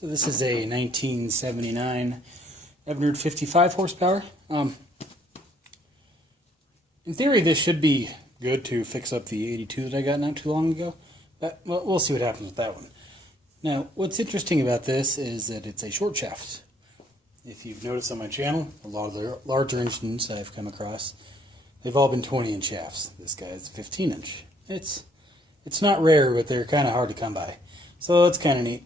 So this is a 1979 Evinrude 55 horsepower. In theory, this should be good to fix up the 82 that I got not too long ago, but we'll see what happens with that one. Now, what's interesting about this is that it's a short shaft. If you've noticed on my channel, a lot of the larger engines I've come across, they've all been 20-inch shafts. This guy's 15-inch. It's not rare, but they're kind of hard to come by. So it's kind of neat.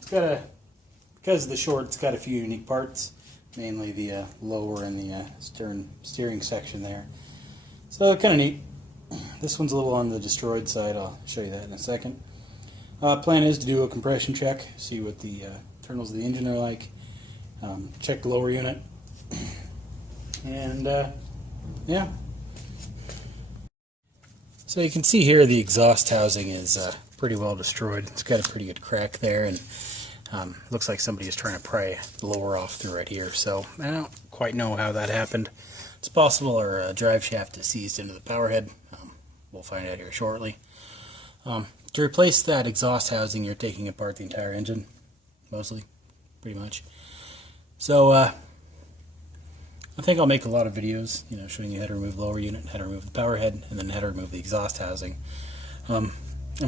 Because of the short, it's got a few unique parts, mainly the lower and the steering section there. So kind of neat. This one's a little on the destroyed side. I'll show you that in a second. Plan is to do a compression check, see what the internals of the engine are like, check the lower unit, and yeah. So you can see here the exhaust housing is pretty well destroyed. It's got a pretty good crack there, and looks like somebody is trying to pry the lower off through right here. So I don't quite know how that happened. It's possible our drive shaft is seized into the power head. We'll find out here shortly. To replace that exhaust housing, you're taking apart the entire engine, mostly, pretty much. So I think I'll make a lot of videos, showing you how to remove the lower unit, how to remove the power head, and then how to remove the exhaust housing. I'm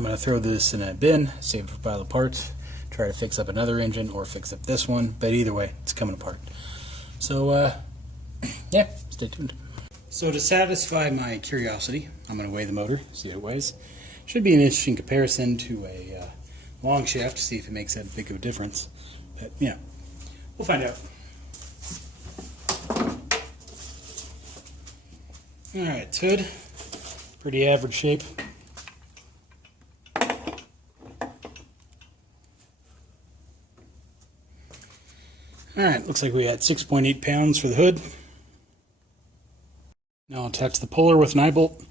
going to throw this in a bin, save it for a pile of parts, try to fix up another engine or fix up this one, but either way, it's coming apart. So, yeah, stay tuned. So to satisfy my curiosity, I'm going to weigh the motor, see what it weighs. Should be an interesting comparison to a long shaft to see if it makes that big of a difference. But, we'll find out. Alright, hood, pretty average shape. Alright, looks like we had 6.8 pounds for the hood. Now I'll attach the puller with an eye bolt.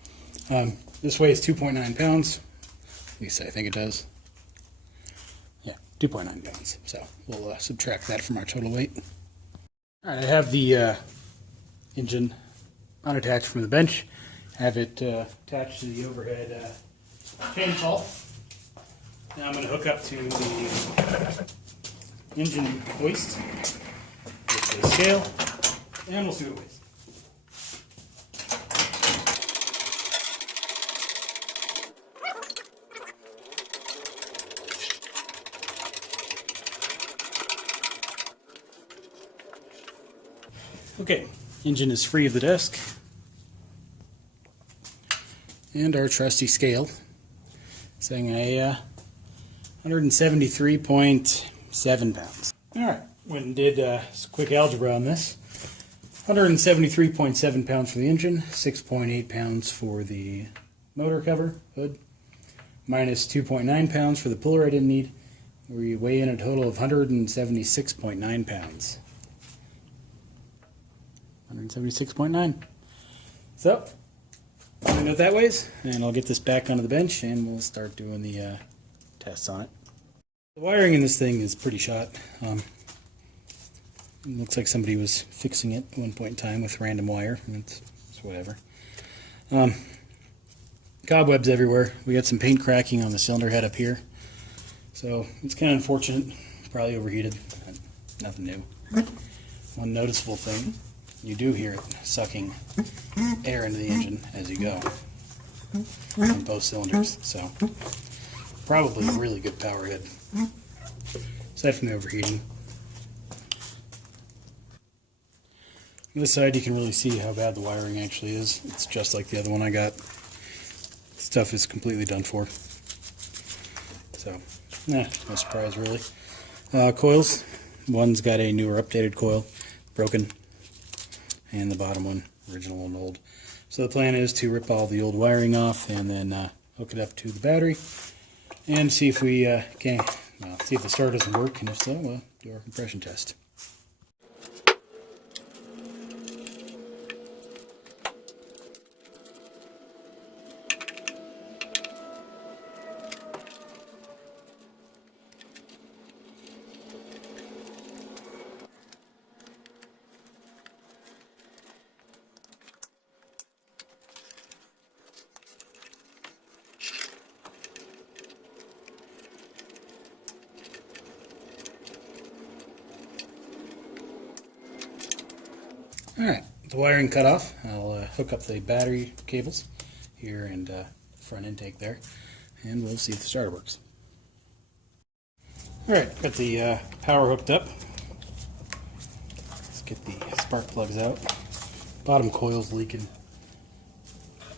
This weighs 2.9 pounds. At least I think it does. Yeah, 2.9 pounds. So we'll subtract that from our total weight. Alright, I have the engine unattached from the bench. Have it attached to the overhead chainsaw. Now I'm going to hook up to the engine hoist with the scale, and we'll see what it weighs. Okay, engine is free of the desk, and our trusty scale saying a 173.7 pounds. Alright, went and did some quick algebra on this. 173.7 pounds for the engine, 6.8 pounds for the motor cover, hood, minus 2.9 pounds for the puller I didn't need. We weigh in a total of 176.9 pounds. 176.9. So, I know what that weighs, and I'll get this back onto the bench and we'll start doing the tests on it. The wiring in this thing is pretty shot. It looks like somebody was fixing it at one point in time with random wire. It's whatever. Cobwebs everywhere. We got some paint cracking on the cylinder head up here. So it's kind of unfortunate. Probably overheated. Nothing new. One noticeable thing. You do hear it sucking air into the engine as you go on both cylinders, so probably a really good power head, aside from the overheating. On this side you can really see how bad the wiring actually is. It's just like the other one I got. Stuff is completely done for. So, no surprise really. Coils, one's got a newer updated coil, broken. And the bottom one, original and old. So the plan is to rip all the old wiring off and then hook it up to the battery and see if we see if the starter doesn't work, and if so, we'll do our compression test. Alright, with the wiring cut off, I'll hook up the battery cables here and front intake there, and we'll see if the starter works. Alright, got the power hooked up. Let's get the spark plugs out. Bottom coil's leaking,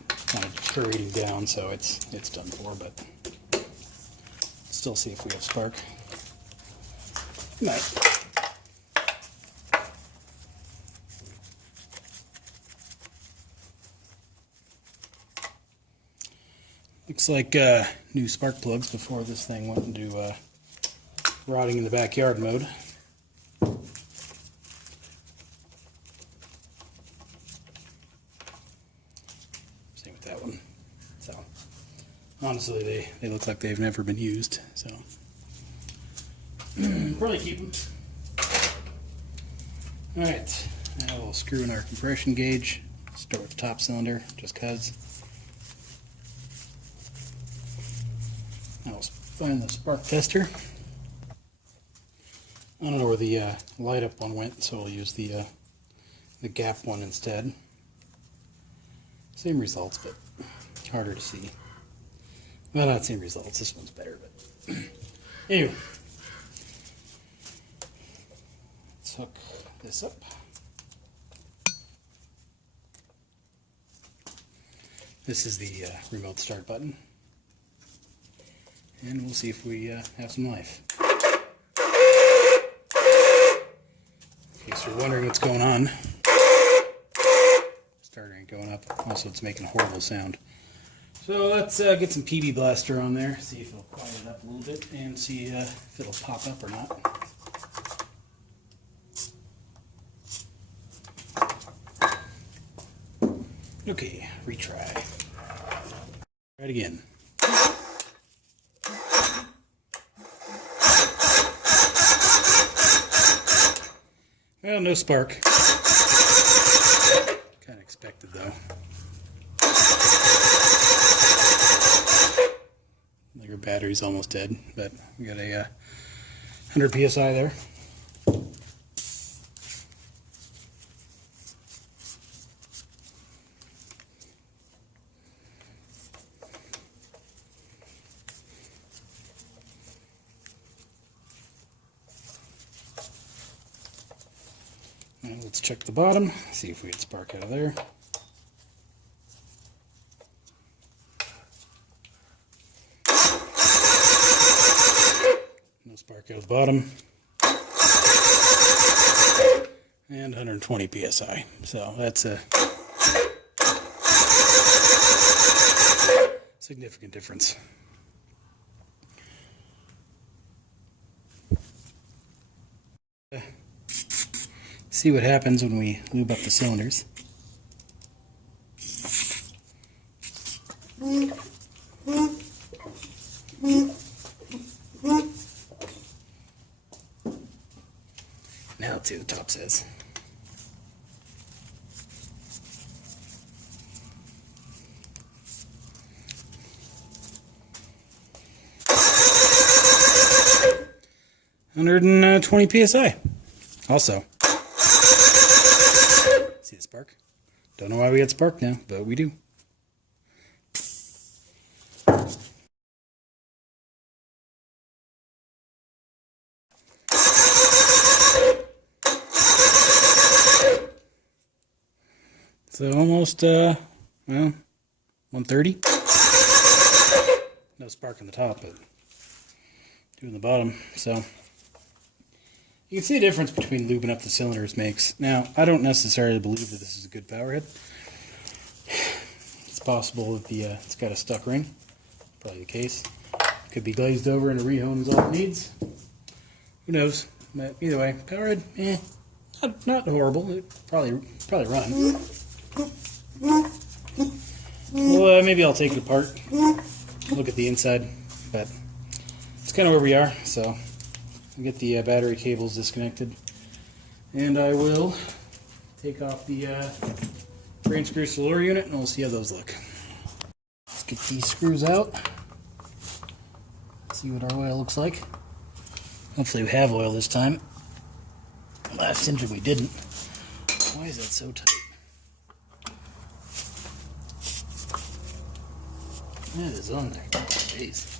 kind of deteriorating down, so it's done for, but still see if we have spark. Might. Looks like new spark plugs before this thing went into rotting in the backyard mode. Same with that one. So honestly, they look like they've never been used. So probably keep them. All right, now we'll screw in our compression gauge. Start with the top cylinder, just cause. Now we'll find the spark tester. I don't know where the light up one went, so we'll use the gap one instead. Same results, but harder to see. Well, not same results. This one's better, but anyway, let's hook this up. This is the remote start button, and we'll see if we have some life. In case you're wondering what's going on, starter ain't going up. Also, it's making a horrible sound. So let's get some PB Blaster on there, see if it'll quiet it up a little bit, and see if it'll pop up or not. Okay, retry. Try it again. Well, no spark. Kind of expected though. Like our battery's almost dead, but we got a 100 psi there. Now let's check the bottom, see if we get spark out of there. No spark out of the bottom. And 120 psi. So that's a significant difference. See what happens when we lube up the cylinders. Now let's see what the top says. $120 psi. Also, see the spark? Don't know why we get spark now, but we do. So almost, well, 130. No spark in the top, but two in the bottom. So you can see the difference between lubing up the cylinders makes. Now, I don't necessarily believe that this is a good power head. It's possible that it's got a stuck ring. Probably the case. Could be glazed over and a rehome is all it needs. Who knows? But either way, power head, not horrible. It probably run. Well, maybe I'll take it apart, look at the inside, but it's kind of where we are. So I'll get the battery cables disconnected, and I will take off the drain screw lower unit, and we'll see how those look. Let's get these screws out, see what our oil looks like. Hopefully we have oil this time. Last engine we didn't. Why is that so tight? That is on there. Jeez.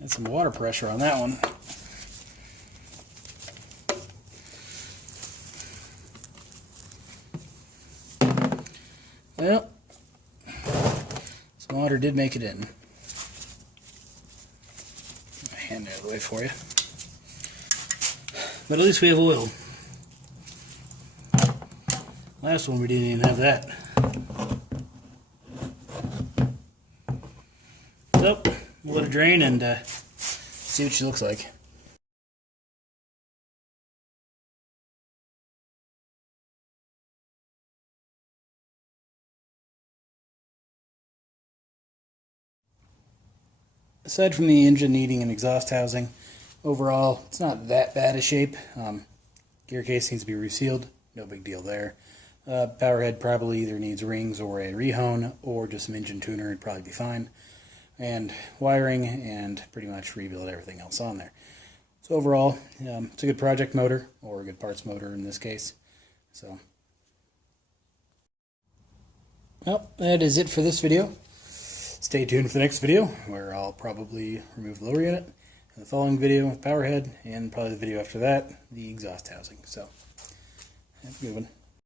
And some water pressure on that one. Well, some water did make it in. My hand out of the way for you. But at least we have oil. Last one we didn't even have that. So, we'll let it drain and see what she looks like. Aside from the engine needing an exhaust housing, overall it's not that bad a shape. Gear case needs to be resealed, no big deal there. Power head probably either needs rings or a rehone, or just some engine tuner would probably be fine. And wiring, and pretty much rebuild everything else on there. So overall, it's a good project motor, or a good parts motor in this case. So, well, that is it for this video. Stay tuned for the next video, where I'll probably remove the lower unit, and the following video with power head, and probably the video after that, the exhaust housing. So, have a good one.